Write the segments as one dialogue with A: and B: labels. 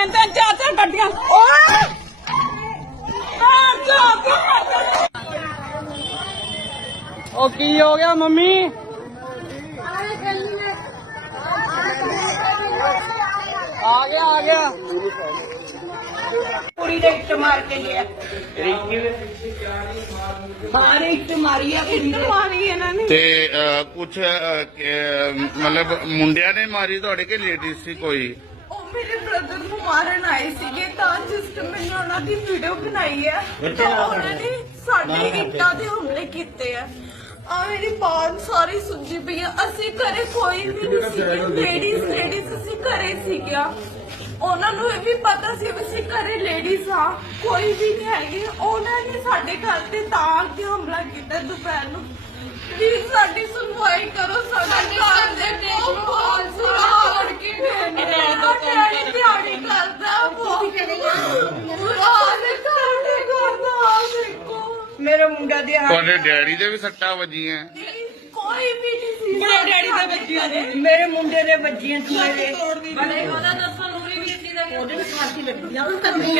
A: ਤਿੰਨ ਤਿੰਨ ਚਾਰ ਚਾਰ ਗੱਡੀਆਂ ਉਹ ਕੀ ਹੋ ਗਿਆ ਮੰਮੀ? ਆ ਗਿਆ ਕੁੜੀ ਦੇ ਇੱਟ ਮਾਰ ਕੇ ਲਿਆ। ਮਾਰੇ ਇੱਟ ਮਾਰੀ ਆ ਕੁੜੀ ਨੇ, ਮਾਰੀ ਇਹਨਾਂ ਨੇ
B: ਤੇ ਕੁਛ ਮਤਲਬ ਮੁੰਡਿਆਂ ਨੇ ਮਾਰੀ ਤੁਹਾਡੇ ਕਿ ਲੇਡੀਜ਼ ਸੀ ਕੋਈ?
A: ਉਹ ਮੇਰੇ ਬ੍ਰਦਰ ਨੂੰ ਮਾਰਨ ਆਏ ਸੀਗੇ ਤਾਂ ਜਸਟ ਮੈंने ਉਹਨਾਂ ਦੀ ਵੀਡੀਓ ਬਣਾਈ ਹੈ। ਉਹਨਾਂ ਨੇ ਸਾਡੇ ਇੱਟਾਂ ਦੇ ਹਮਲੇ ਕੀਤੇ ਆ। ਆ ਮੇਰੀ ਬਾਂਹ ਸਾਰੀ ਸੁੱਜੀ ਪਈ ਆ। ਅਸੀਂ ਘਰੇ ਕੋਈ ਵੀ ਨਹੀਂ ਸੀ, ਲੇਡੀਜ਼ ਅਸੀਂ ਘਰੇ ਸੀਗੀਆਂ। ਉਹਨਾਂ ਨੂੰ ਇਹ ਵੀ ਪਤਾ ਸੀ ਵੀ ਅਸੀਂ ਘਰੇ ਲੇਡੀਜ਼ ਆ, ਕੋਈ ਵੀ ਨਹੀਂ ਹੈਗੀ। ਉਹਨਾਂ ਨੇ ਸਾਡੇ ਘਰ ਤੇ ਤਾਂ ਅੱਗੇ ਹਮਲਾ ਕੀਤਾ ਦੁਪਹਿਰ ਨੂੰ। ਪਲੀਜ਼ ਸਾਡੀ ਸੁਣਵਾਈ ਕਰੋ। ਸਾਡੇ ਘਰ ਦੇ ਬਹੁਤ ਬੁਰਾ ਹਾਲ ਕੇ ਦਿਹਾੜੀ ਕਰਦਾ ਮੇਰੇ ਮੁੰਡਾ ਦੇ
B: ਤੁਹਾਡੇ ਡੈਡੀ ਦੇ ਵੀ ਸੱਟਾਂ ਵੱਜੀਆਂ?
A: ਕੋਈ ਵੀ ਨਹੀਂ ਸੀ। ਮੇਰੇ ਡੈਡੀ ਦੇ ਵੱਜੀਆਂ ਨੇ, ਮੇਰੇ ਮੁੰਡੇ ਦੇ ਵੱਜੀਆਂ ਸੀ। ਮੇਰੇ ਉਹਦਾ ਦੱਸੋ ਨੂਰੀ ਵੀ ਸੀ ਦਾ ਉਹਦੇ ਵੀ ਫਾਂਸੀ ਲੱਗੀ ਆ। ਉਹ ਕੰਨੀ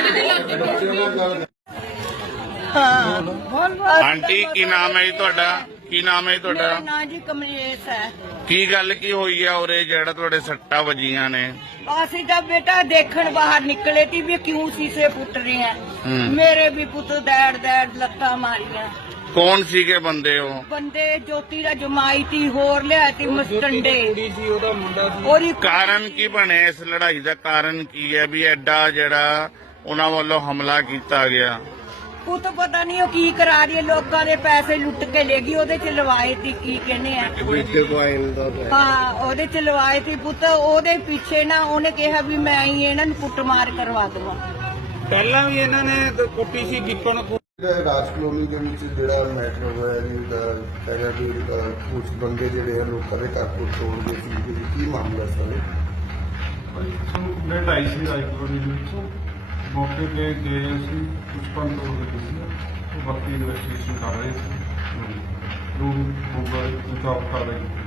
B: ਆਂਟੀ ਕੀ ਨਾਮ ਹੈ ਜੀ ਤੁਹਾਡਾ? ਕੀ ਨਾਮ ਹੈ ਜੀ ਤੁਹਾਡਾ?
A: ਮੇਰਾ ਨਾਂ ਜੀ ਕਮਲੇਸ਼ ਹੈ।
B: ਕੀ ਗੱਲ ਕੀ ਹੋਈ ਆ ਉਰੇ ਜਿਹੜਾ ਤੁਹਾਡੇ ਸੱਟਾਂ ਵੱਜੀਆਂ ਨੇ?
A: ਅਸੀਂ ਤਾਂ ਬੇਟਾ ਦੇਖਣ ਬਾਹਰ ਨਿਕਲੇ ਤੀ ਵੀ ਕਿਉਂ ਸੀਸੇ ਫੁੱਟ ਰਹੇ ਆ। ਮੇਰੇ ਵੀ ਪੁੱਤ ਦੈੜ ਦੈੜ ਲੱਤਾਂ ਮਾਰੀਆਂ।
B: ਕੌਣ ਸੀਗੇ ਬੰਦੇ ਉਹ?
A: ਬੰਦੇ ਜੋਤੀ ਦਾ ਜਮਾਈ ਤੀ, ਹੋਰ ਲਿਆ ਤੀ ਮਸਟੰਡੇ।
C: ਉਹਦਾ ਮੁੰਡਾ ਸੀ।
A: ਉਹਦੀ
B: ਕਾਰਨ ਕੀ ਬਣੇ ਇਸ ਲੜਾਈ ਦਾ? ਕਾਰਨ ਕੀ ਹੈ ਵੀ ਐਡਾ ਜਿਹੜਾ ਉਹਨਾਂ ਵੱਲੋਂ ਹਮਲਾ ਕੀਤਾ ਗਿਆ?
A: ਪੁੱਤ ਪਤਾ ਨਹੀਂ ਉਹ ਕੀ ਕਰਾ ਰਹੀ ਹੈ। ਲੋਕਾਂ ਦੇ ਪੈਸੇ ਲੁੱਟ ਕੇ ਲੈ ਗਈ। ਉਹਦੇ ਚ ਲਵਾਏ ਤੀ ਕੀ ਕਹਿੰਦੇ ਆ, ਹਾਂ ਉਹਦੇ ਚ ਲਵਾਏ ਤੀ ਪੁੱਤ। ਉਹਦੇ ਪਿੱਛੇ ਨਾ ਉਹਨੇ ਕਿਹਾ ਵੀ ਮੈਂ ਹੀ ਇਹਨਾਂ ਨੂੰ ਕੁੱਟਮਾਰ ਕਰਵਾ ਦਵਾਂ।
C: ਪਹਿਲਾਂ ਵੀ ਇਹਨਾਂ ਨੇ ਕੁੱਟੀ ਸੀ ਦੀਪਨ
D: ਰਾਜ ਕਲੋਨੀ ਦੇ ਵਿੱਚ ਜਿਹੜਾ ਮੈਟਰ ਹੋਇਆ ਜੀ ਹੈਗਾ ਵੀ ਕੁਝ ਬੰਦੇ ਜਿਹੜੇ ਆ ਲੋਕਾਂ ਦੇ ਘਰ ਕੋਲ ਤੋੜ ਗਏ ਸੀ। ਕੀ ਮਾਮਲਾ ਸਾਰੇ?
E: ਮੈਂ 2.5 ਸੀ ਰਾਜ ਕਲੋਨੀ ਦੇ ਵਿੱਚ ਮੌਕੇ ਤੇ ਗਏ ਅਸੀਂ, ਕੁਝ ਪੰਜ ਤੋੜ ਗਏ ਸੀ। ਉਹ ਬਾਕੀ ਇਨਵੈਸਟੀਗੇਸ਼ਨ ਕਰ ਰਹੇ ਸੀ। ਨੂੰ ਮੁੰਬਈ ਜੌਬ ਕਰ ਰਹੇ ਸੀ।